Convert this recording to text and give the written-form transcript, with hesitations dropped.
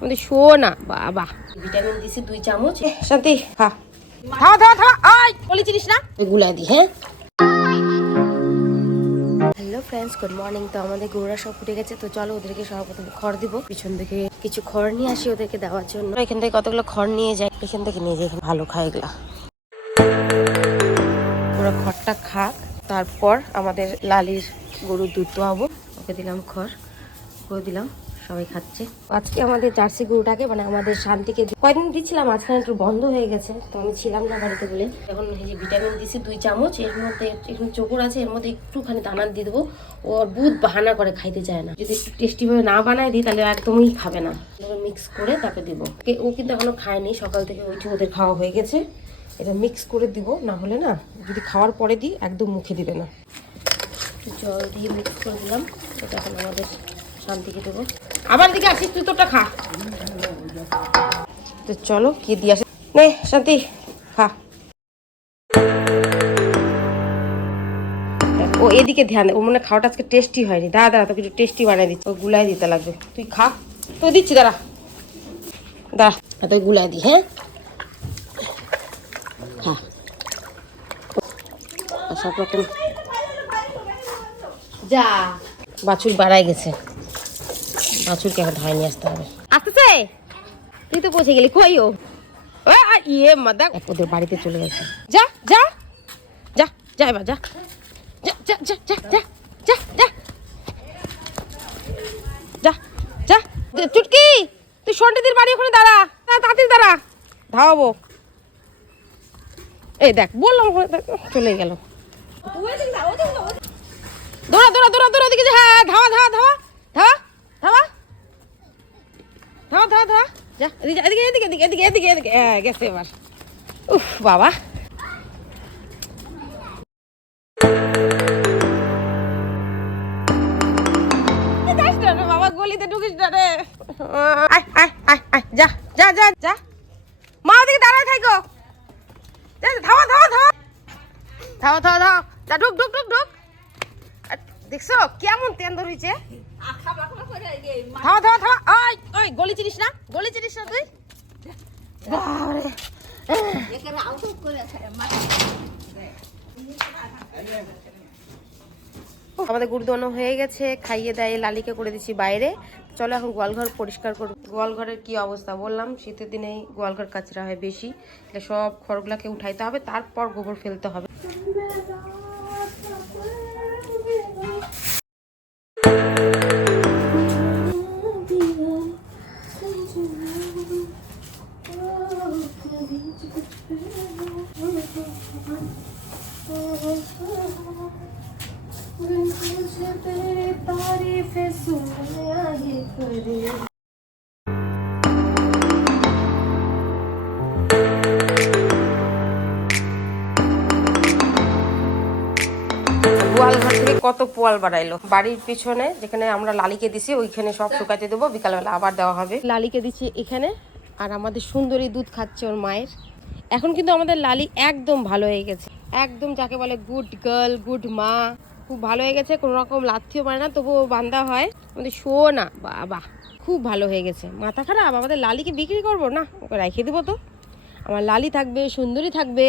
আমাদের শো না বাবা। ভিটামিন দিছি 2 চামচ। শান্তি খা, খাওয়া দাওয়া খাওয়া। আয় বলি চিনিস না, গুলা দি। হ্যাঁ, হ্যালো ফ্রেন্ডস, গুড মর্নিং। তো আমাদের গরুরা সব ফুটে গেছে, তো চলো ওদেরকে সর্বপ্রথম খড় দিব। পিছন থেকে কিছু খড় নিয়ে আসি ওদেরকে দেওয়ার জন্য। এখান থেকে কতগুলো খড় নিয়ে যাই, এখান থেকে নিয়ে যাই, ভালো খায় এগুলা। ওরা খড়টা খাক, তারপর আমাদের লালির গরুর দুধ দোয়াবো। ওকে দিলাম খড়, ওকে দিলাম, সবাই খাচ্ছে। আজকে আমাদের জার্সি গরুটাকে মানে আমাদের শান্তিকে কয়েকদিন দিচ্ছিলাম, আজকাল একটু বন্ধ হয়ে গেছে, তো আমি ছিলাম না বাড়িতে বলে। এখন এই যে ভিটামিন দিছি 2 চামচ, এর মধ্যে একটু চোকর আছে, এর মধ্যে একটুখানি দানা দিয়ে দেবো। ওর দুধ বাহানা করে খাইতে চায় না, যদি একটু টেস্টি ভাবে না বানায় দিই তাহলে একদমই খাবে না। মিক্স করে তাকে দিব। ও কিন্তু এখনো খায়নি, সকাল থেকে উঠে ওদের খাওয়া হয়ে গেছে। এটা মিক্স করে দিব, না হলে না যদি খাওয়ার পরে দিই একদম মুখে দিবে না। জল দিয়ে মিক্স করে দিলাম। এটা এখন আমাদের শান্তিকে দেবো। আবার দিকে আসিস, তুই তোরটা খা। তো চলো কি দিয়ে আসে, নে শান্তি খা। ও এদিকে ধ্যান দে, ও মনে খাওয়াটা আজকে টেস্টি হয়নি। দাঁড়া দাঁড়া, তোকে একটু টেস্টি বানিয়ে দিচ্ছি। ও গুলাই দিতে লাগবে, তুই খা। তো দিচ্ছি, দাঁড়া দাঁড়া, তুই গুলাই দি। হ্যাঁ, খা। সব রকম যা, বাছুর বাড়াই গেছে, বাছুরকে এখন ধরে নিয়ে আসতে হবে। আসতেছে, তুই তো পৌঁছে গেলি। কই ও? ইয়ে মাদা, ওদের বাড়িতে চলে গেছে। যা যা যা যা, এবার যা যা যা যা যা যা যা যা যা যা। চুটকি, তুই সন্ডিদির বাড়ি ওখানে দাঁড়া, তাড়াতাড়ি দাঁড়া, ধাওয়াবো। এই দেখ, বললাম চলে গেল। দৌড়া দৌড়া দৌড়া দৌড়া, দিকে যা। হ্যাঁ, ধাওয়া ধাওয়া ধাওয়া ধাওয়া ধাওয়া ধাওয়া ধাওয়া ধাওয়া, যা এদিকে এদিকে এদিকে এদিকে এদিকে এদিকে। হ্যাঁ, গেছে এবার। উফ বাবা, বাবা গলিতে ঢুকিস না রে। আয় আয় আয় আয়, যা যা যা যা, মা ওদিকে দাঁড়ায় থাকো। ধাওয়া ধাওয়া ধাওয়া ধাওয়া ধাওয়া ধাওয়া, যা ঢুক ঢুক ঢুক ঢুক। দেখছো কেমন তেন্দর হয়েছে? ধাওয়া ধাওয়া ধাওয়া। ওই ওই, গলি চিনিস না, গলি চিনিস না তুই? আমাদের গুড় দোনো হয়ে গেছে, খাইয়ে দেয়, লালিকে করে দিচ্ছি বাইরে। চলো এখন গোয়ালঘর পরিষ্কার করবো। গোয়ালঘরের কি অবস্থা বললাম, শীতের দিনেই গোয়ালঘর কাচরা হয় বেশি। তাহলে সব খড়গুলাকে উঠাইতে হবে, তারপর গোবর ফেলতে হবে। গোয়ালঘর থেকে কত পোয়াল বাড়াইলো। বাড়ির পিছনে যেখানে আমরা লালিকে দিছি ওইখানে সব শুকাতে দেবো, বিকালবেলা আবার দেওয়া হবে। লালিকে দিচ্ছি এখানে, আর আমাদের সুন্দরী দুধ খাচ্ছে ওর মায়ের। এখন কিন্তু আমাদের লালি একদম ভালো হয়ে গেছে, একদম যাকে বলে গুড গার্ল, গুড মা। খুব ভালো হয়ে গেছে, কোনো রকম লাথিও পারে না, তবুও বান্ধা হয়। আমাদের শো না বাবা, খুব ভালো হয়ে গেছে। মাথা খারাপ, আমাদের লালিকে বিক্রি করবো না, ওকে রেখে দেবো। তো আমার লালি থাকবে, সুন্দরী থাকবে,